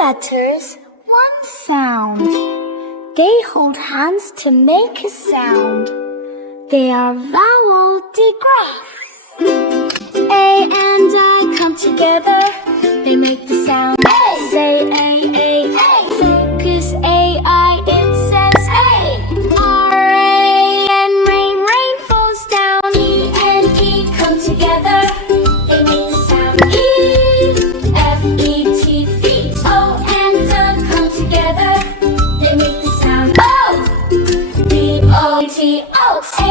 letters, one sound. They hold hands to make a sound. They are vowel digraphs. A and I come together. They make the sound A. Say A. Focus A-I, it says A. R-A-N, rain, rain falls down. E and E come together. They make the sound E. F-E-T, feet. O and D come together. They make the sound O. B-O-T, oats. A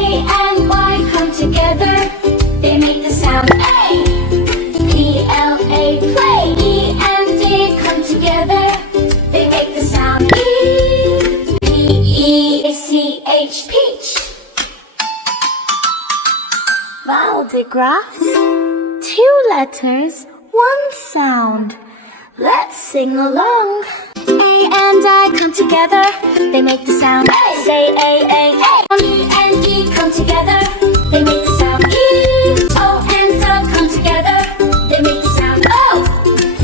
and Y come together. They make the sound A. P-L-A, play. E and D come together. They make the sound E. P-E-C-H, peach. Vowel digraphs. Two letters, one sound. Let's sing along. A and I come together. They make the sound A. Say A. E and E come together. They make the sound E. O and D come together. They make the sound O.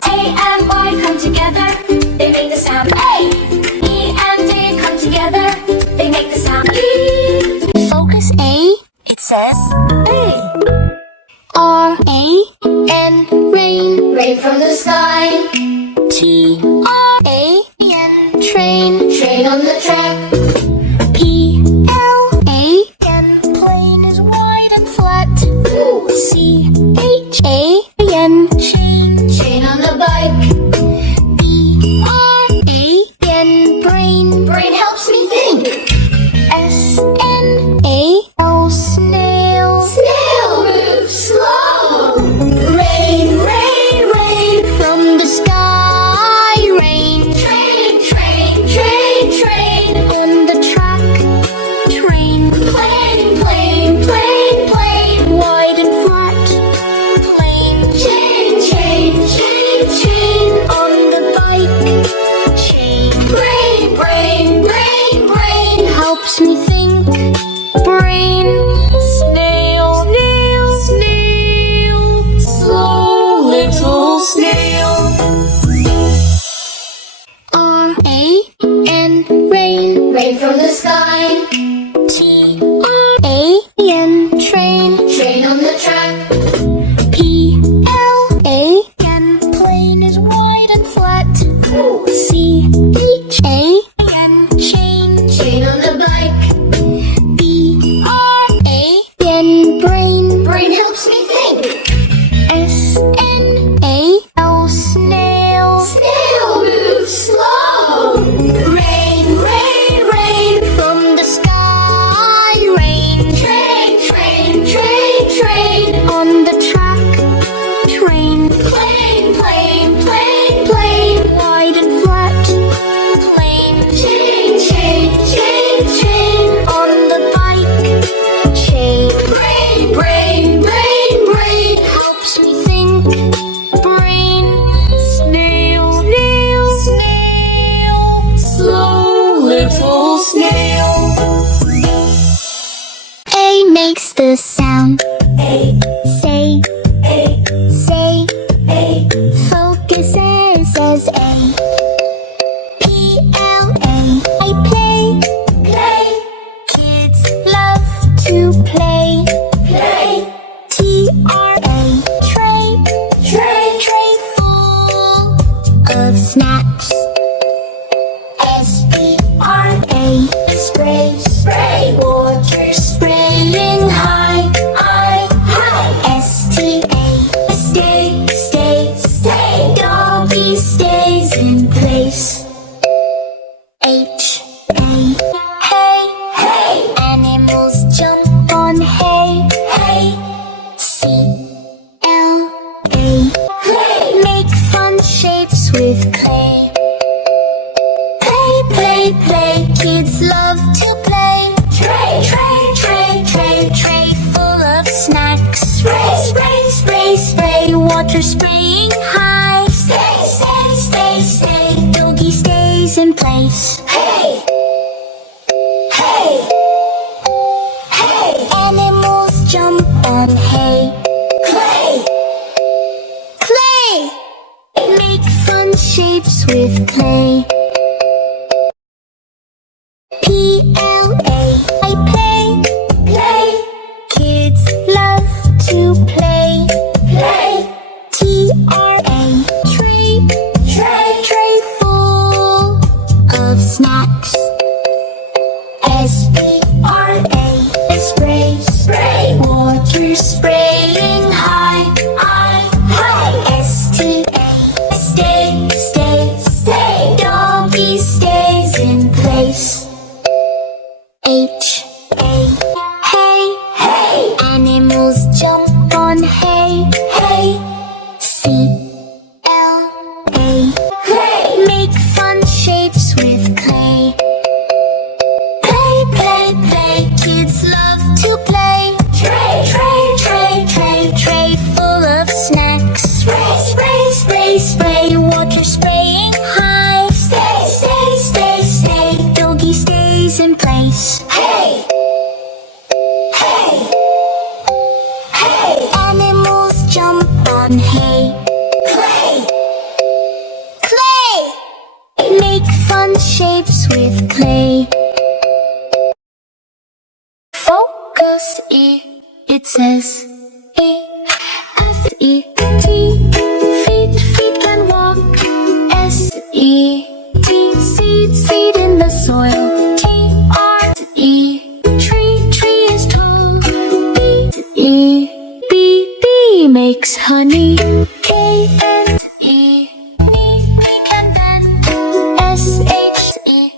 A and Y come together. They make the sound A. E and D come together. They make the sound E. Focus A. It says A. R-A-N, rain, rain from the sky. T-R-A-N, train, train on the track. P-L-A-N, plane is wide and flat. C-H-A-N, chain, chain on the bike. B-R-A-N, brain, brain helps me think. S-N-A-L, snail, snail moves slow. Rain, rain, rain from the sky. Rain, train, train, train, train on the track. Train, plane, plane, plane, plane, wide and flat. Plane, chain, chain, chain, chain on the bike. Chain, brain, brain, brain, brain helps me think. Brain, snail, snail, snail, slow little snail. R-A-N, rain, rain from the sky. T-R-A-N, train, train on the track. P-L-A-N, plane is wide and flat. C-H-A-N, chain, chain on the bike. B-R-A-N, brain, brain helps me think. S-N-A-L, snail, snail moves slow. Rain, rain, rain from the sky. Rain, train, train, train, train on the track. Train, plane, plane, plane, plane, wide and flat. Plane, chain, chain, chain, chain on the bike. Chain, brain, brain, brain, brain helps me think. Brain, snail, snail, snail, slow little snail. A makes the sound A. Say A. Say A. Focus A says A. P-L-A. I play, play. Kids love to play, play. T-R-A. Tray, tray, tray full of snacks. S-P-R-A. Spray, spray. Water spraying high, high. S-T-A. Stay, stay, stay. Doggy stays in place. H-A. Hey, hey. Animals jump on hay, hay. C-L-A. Play. Make fun shapes with clay. Play, play, play. Kids love to play. Tray, tray, tray, tray, tray full of snacks. Spray, spray, spray, spray. Water spraying high. Stay, stay, stay, stay. Doggy stays in place. Hey, hey, hey. Animals jump on hay. Clay, clay. Make fun shapes shapes with play. P-L-A, play, play. Kids love to play, play. T-R-A, tray, tray, tray full of snacks. S-P-R-A, spray, spray. Water spraying high, high. S-T-A, stay, stay, stay. Doggy stays in place. H-A, hey, hey. Animals jump on hay, hay. C-L-A, clay. Make fun shapes with clay. Play, play, play. Kids love to play. Tray, tray, tray, tray, tray full of snacks. Spray, spray, spray, spray. Water spraying high. Stay, stay, stay, stay. Doggy stays in place. Hey, hey, hey. Animals jump on hay. Clay, clay. Make fun shapes with clay. Focus, E, it says E. F-E-T, feet, feet can walk. S-E-T, seed, seed in the soil. T-R-E, tree, tree is tall. B-E, bee, bee makes honey. K-N-E, knee, knee can bend. S-H-E,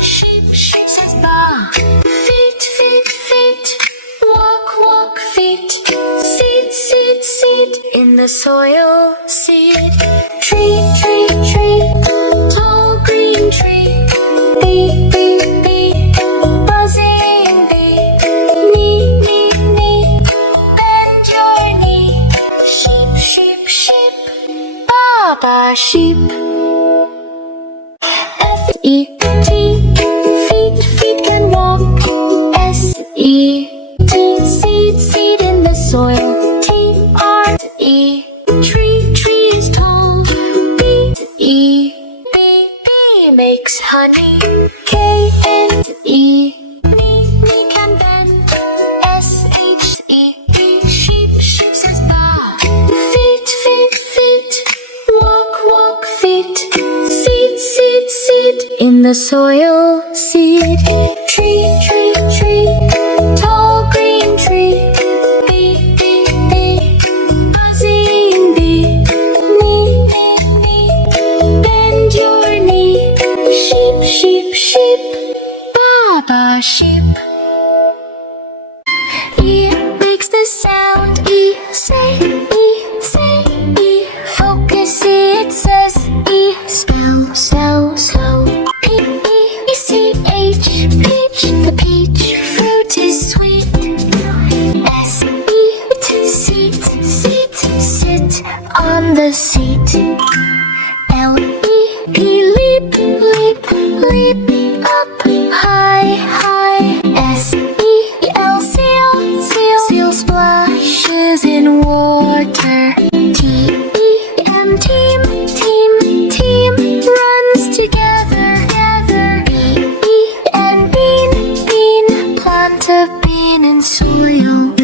sheep, sheep says ba. Feet, feet, feet, walk, walk, feet. Seed, seed, seed in the soil. Seed, tree, tree, tree, tall green tree. Bee, bee, bee, buzzing bee. Knee, knee, knee, bend your knee. Sheep, sheep, sheep, Baba sheep. F-E-T, feet, feet can walk. S-E-T, seed, seed in the soil. T-R-E, tree, tree is tall. B-E, bee, bee makes honey. K-N-E, knee, knee can bend. S-H-E, sheep, sheep says ba. Feet, feet, feet, walk, walk, feet. Seed, seed, seed in the soil. Seed, tree, tree, tree, tall green tree. Bee, bee, bee, buzzing bee. Knee, knee, knee, bend your knee. Sheep, sheep, sheep, Baba sheep. E makes the sound E, say, E, say, E. Focus, E, it says E. Slow, slow, slow. P-E-C-H, peach, the peach fruit is sweet. S-E-T, seat, seat, sit on the seat. L-E-P, leap, leap, leap up high, high. S-E-L, seal, seal, seal splashes in water. T-E-M, team, team, team runs together, together. B-E-N, bean, bean, plant a bean in soil.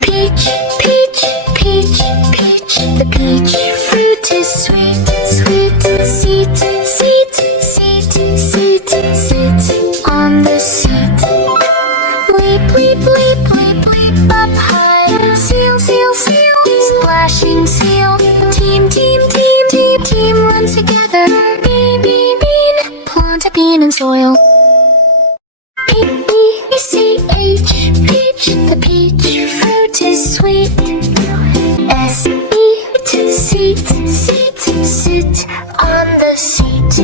Peach, peach, peach, peach, the peach fruit is sweet, sweet. Seat, seat, seat, seat, sit on the seat. Leap, leap, leap, leap, leap up high. Seal, seal, seal, splashing seal. Team, team, team, team, team runs together. Bean, bean, bean, plant a bean in soil. P-E-C-H, peach, the peach fruit is sweet. S-E-T, seat, seat, sit on the seat.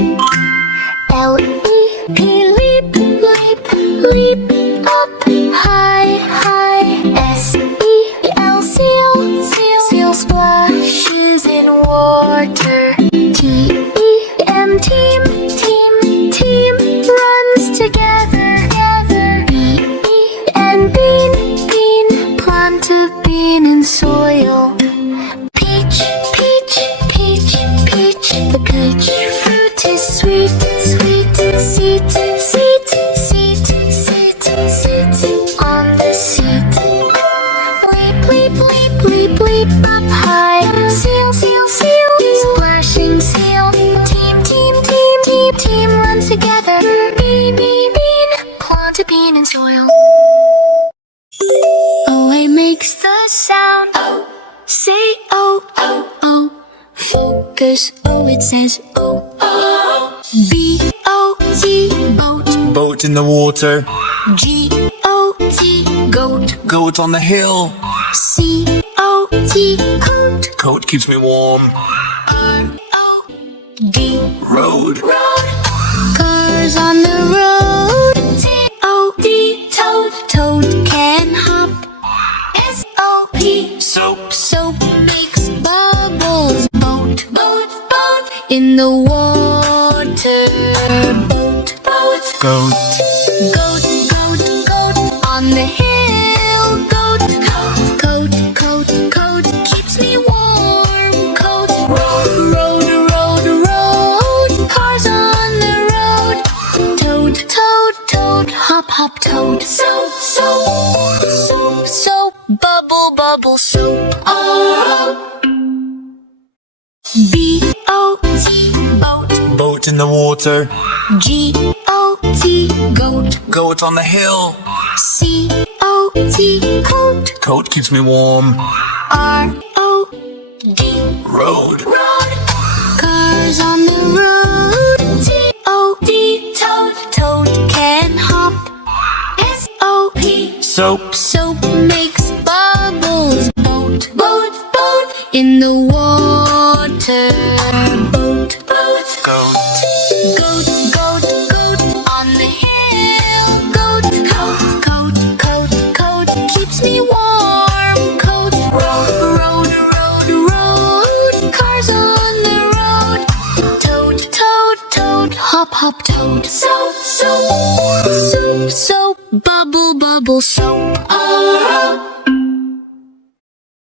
L-E-P, leap, leap, leap up high, high. S-E-L, seal, seal, seal splashes in water. T-E-M, team, team, team runs together, together. B-E-N, bean, bean, plant a bean in soil. Peach, peach, peach, peach, the peach Sit, sit, sit, sit, sit on the seat. Bleep, bleep, bleep, bleep, bleep up high. Seal, seal, seal, splashing seal. Team, team, team, team, team run together. Bean, bean, bean, plant a bean in soil. O-A makes the sound O. Say O, O, O. Focus, O, it says O. B-O-T, boat. Boat in the water. G-O-T, goat. Goat on the hill. C-O-T, coat. Coat keeps me warm. R-O-D, Road. road. Cars on the road. T-O-D, toad. Toad can hop. S-O-P, Soap. soap makes bubbles. Boat, boat, boat in the water. Boat, boat. Goat. Goat, goat, goat on the hill. Goat, coat, coat, coat, coat keeps me warm. Coat, road, road, road, road. Cars on the road. Toad, toad, toad, hop, hop, toad. Soap, soap, soap, soap, bubble, bubble, soap. Oh. B-O-T, boat. Boat in the water. G-O-T, goat. Goat on the hill. C-O-T, coat. Coat keeps me warm. R-O-D, Road. road. Cars on the road. T-O-D, toad. Toad can hop. S-O-P, Soap. soap makes bubbles. Boat, boat, boat in the water. Boat, boat. Goat. Goat, goat, goat on the hill. Goat, coat, coat, coat, coat keeps me warm. Coat, road, road, road, road. Cars on the road. Toad, toad, toad, hop, hop, toad. Soap, soap, soap, soap, bubble, bubble, soap. Oh.